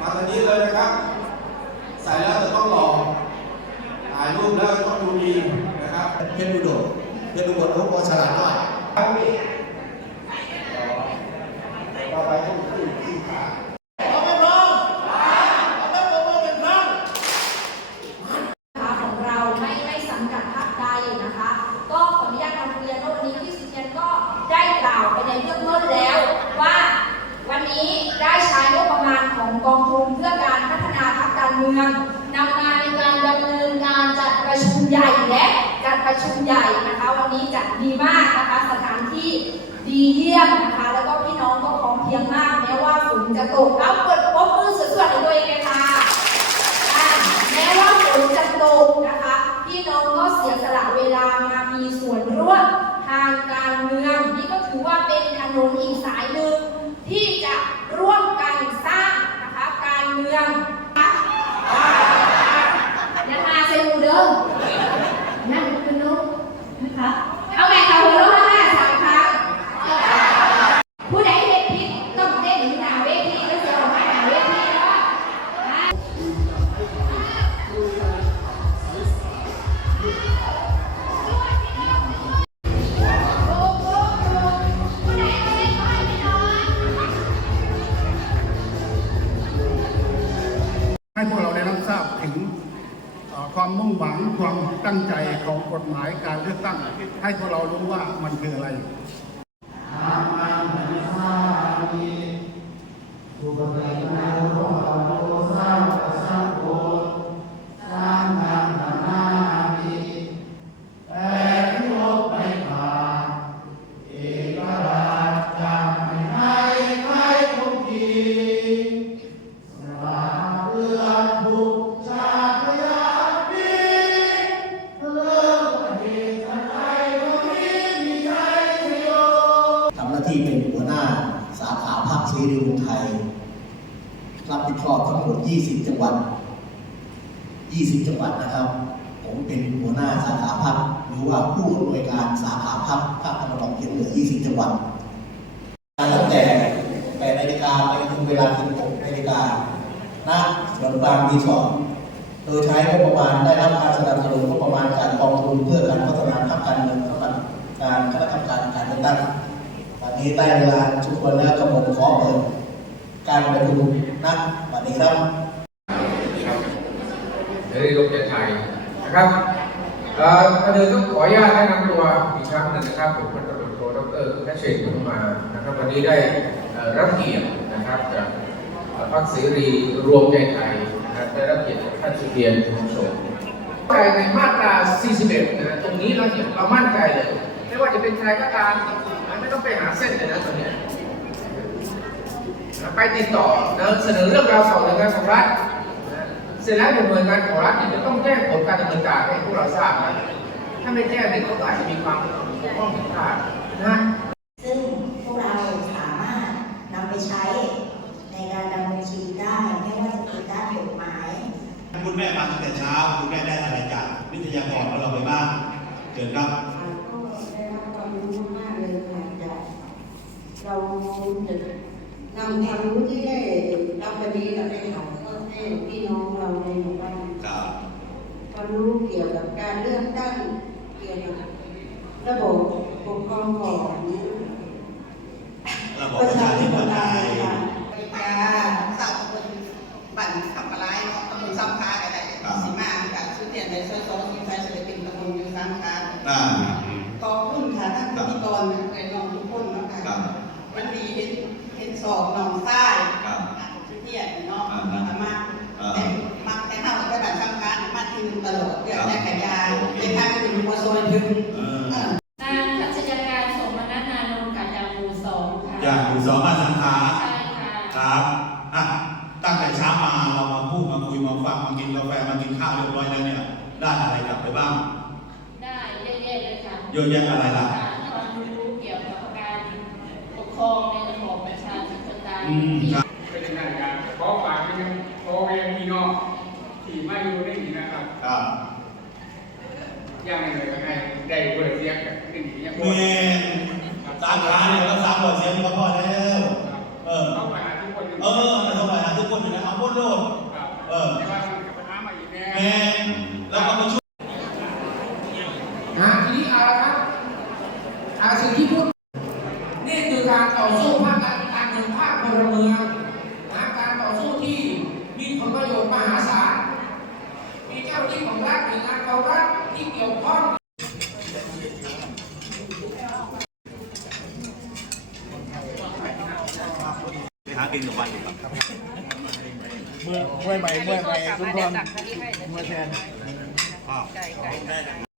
มาตอนนี้เลยนะครับ ใส่แล้วจะต้องหล่อถ่ายรูปแล้วต้องดูดีนะครับ เพชรดูโดเพชรดูบนรูปพอฉลาดหน่อย ของกองทุนเพื่อการพัฒนาพรรคการเมืองนำมาในการดำเนินการจัดประชุมใหญ่และจัดประชุมใหญ่นะคะวันนี้จัดดีมากนะคะสถานที่ดีเยี่ยมนะคะ แล้วก็พี่น้องก็พร้อมเพียงมากแม้ว่าฝนจะตกเอาเปิดปรบมือสวยๆในตัวเองเลยค่ะอ่าแม้ว่าฝนจะตกนะ ตั้งใจของกฎหมายการเลือกตั้ง ให้พวกเรารู้ว่ามันคืออะไร รีรวมไทยรับผิดชอบทั้งหมด 20 จังหวัด 20 จังหวัดนะครับ ผมเป็นหัวหน้าสาขาภาคหรือว่าผู้อำนวยการสาขาภาคภาคตะวันออกเฉียงเหนือ 20 จังหวัดตั้งแต่8นาฬิกาไปถึงเวลา16นาฬิกาณสวนกลางรีสอร์ทโดยใช้งบประมาณได้รับการสนับสนุนงบประมาณจากกองทุนเพื่อการพัฒนาพรรคการเมืองสำหรับการคณะกรรมการการเลือกตั้ง นนี้ได้เวลาทุกคนแล้วก็ผมขอเปิดการประชุมนะวันนี้ครับครับเสรีรวมใจไทยนะครับเอ่อก่อนอื่นต้องขออนุญาตแนะนำตัวอีกครั้งหนึ่งนะครับผมพันตำรวจโทดรแคชเชนพุทธมานะครับวันนี้ได้รับเกียรตินะครับจากพรรคเสรีรวมใจไทยนะครับได้รับเกียรติจากท่านสุเทียนทองโสมในมาตรา 41 นะตรงนี้เราเนี่ยเรามั่นใจเลย ไม่ว่าจะเป็นใครก็ตาม ต้องไปหาเส้นเลยนะตอนนี้ไปติดต่อเสนอเรื่องราวต่อหน่วยงานของรัฐเสร็จแล้วหน่วยงานของรัฐเนี่ยจะต้องแจ้งผลการดำเนินการให้พวกเราทราบนะถ้าไม่แจ้งเนี่ยก็อาจจะมีความข้องผิดพลาดนะ ซึ่งพวกเราสามารถนำไปใช้ในการดำเนินชีวิตได้ ไม่ว่าจะเป็นด้านกฎหมาย คุณแม่มาตั้งแต่เช้า คุณแม่ได้อะไรจากวิทยากรของเราไปบ้างเชิญครับ ก็ได้รับความรู้มากเลยค่ะจาก เราจะนำความรู้ที่ได้รับวันนี้เราได้ถ่ายทอดให้พี่น้องเราในหมู่บ้านครับความรู้เกี่ยวกับการเลือกตั้งเกี่ยวกับระบบปกครองก่อนระบบประประชาชาธิธิปปไตไตยยค่ะปลาสาวตะบน องค่ะอย่างอยู่สองมาสังขาใช่ค่ะครับอะตั้งแต่เช้ามาเรามาพูดมาคุยมาฟังมากินกาแฟมากินข้าวเรียบร้อยแล้วเนี่ยได้อะไรกลับไปบ้าง ได้เยอะแยะเลยค่ะเยอะแยะอะไรล่ะความรู้เกี่ยวกับการปกครองในระบอบประชาธิปไตยอืมครับเป็นงานการขอฝากไปยังพ่อแม่พี่น้องที่มาอยู่ในนี้นะครับครับอย่างไรก็ให้ได้บริเสียงกับหนึ่งอย่างเม นสาขาเนี่ยก็สามร้อยเสียงก็พอแล้ว เออเข้าไปหาทุกคนเออแต่ทำไมหาทุกคนอยู่ในเอาบนโลดครับเออไม่ว่ามันจะปัญหามาอีกแน่ แมนแล้วก็มาช่วยนะทีนี้ บินกับวัเมื่อเมื่อไหม่เมื่อไหม่ทุกคนเมื่อแทน อ้าว ไก่ไก่